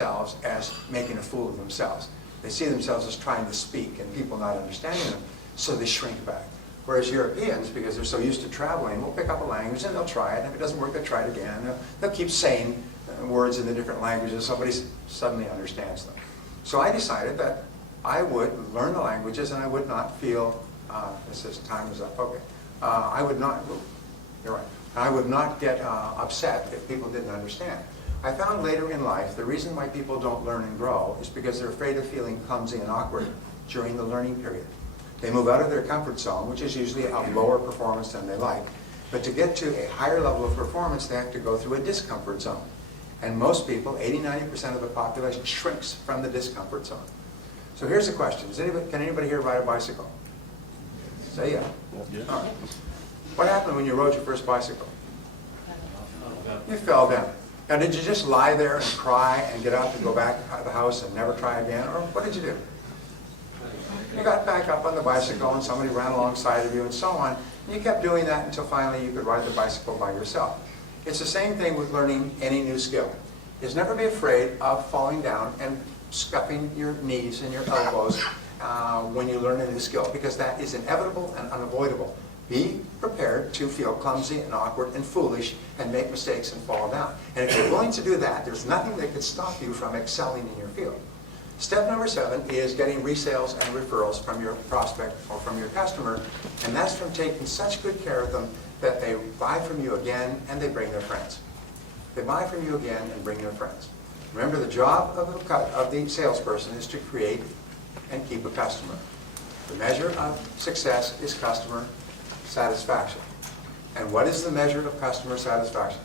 themselves as making a fool of themselves. They see themselves as trying to speak and people not understanding them, so they shrink back. Whereas Europeans, because they're so used to traveling, will pick up a language and they'll try it, and if it doesn't work, they'll try it again. They'll keep saying words in the different languages, somebody suddenly understands them. So I decided that I would learn the languages and I would not feel, this is time is up, okay. I would not, you're right, I would not get upset if people didn't understand. I found later in life, the reason why people don't learn and grow is because they're afraid of feeling clumsy and awkward during the learning period. They move out of their comfort zone, which is usually a lower performance than they like. But to get to a higher level of performance, they have to go through a discomfort zone. And most people, 80–90% of the population, shrinks from the discomfort zone. So here's the question. Can anybody here ride a bicycle? Say yeah. Yeah. All right. What happened when you rode your first bicycle? You fell down. Now, did you just lie there and cry and get up and go back out of the house and never try again? Or what did you do? You got back up on the bicycle and somebody ran alongside of you and so on. And you kept doing that until finally you could ride the bicycle by yourself. It's the same thing with learning any new skill. Is never be afraid of falling down and scuffing your knees and your elbows when you learn a new skill, because that is inevitable and unavoidable. Be prepared to feel clumsy and awkward and foolish and make mistakes and fall down. And if you're willing to do that, there's nothing that could stop you from excelling in your field. Step number 7 is getting resales and referrals from your prospect or from your customer, and that's from taking such good care of them that they buy from you again and they bring their friends. They buy from you again and bring their friends. Remember, the job of the salesperson is to create and keep a customer. The measure of success is customer satisfaction. And what is the measure of customer satisfaction?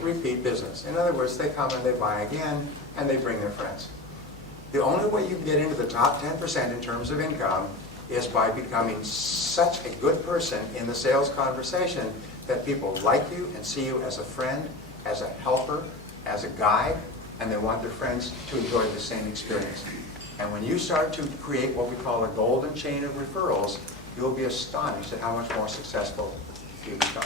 Repeat business. In other words, they come and they buy again and they bring their friends. The only way you can get into the top 10% in terms of income is by becoming such a good person in the sales conversation that people like you and see you as a friend, as a helper, as a guide, and they want their friends to enjoy the same experience. And when you start to create what we call a golden chain of referrals, you'll be astonished at how much more successful you become.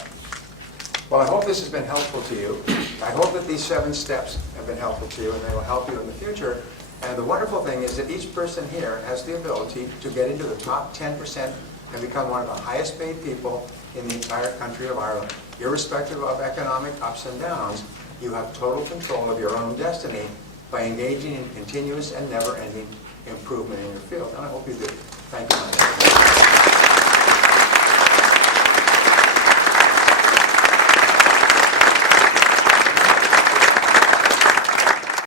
Well, I hope this has been helpful to you. I hope that these 7 steps have been helpful to you and they will help you in the future. And the wonderful thing is that each person here has the ability to get into the top 10% and become one of the highest paid people in the entire country of Ireland. Irrespective of economic ups and downs, you have total control of your own destiny by engaging in continuous and never-ending improvement in your field. And I hope you do. Thank you.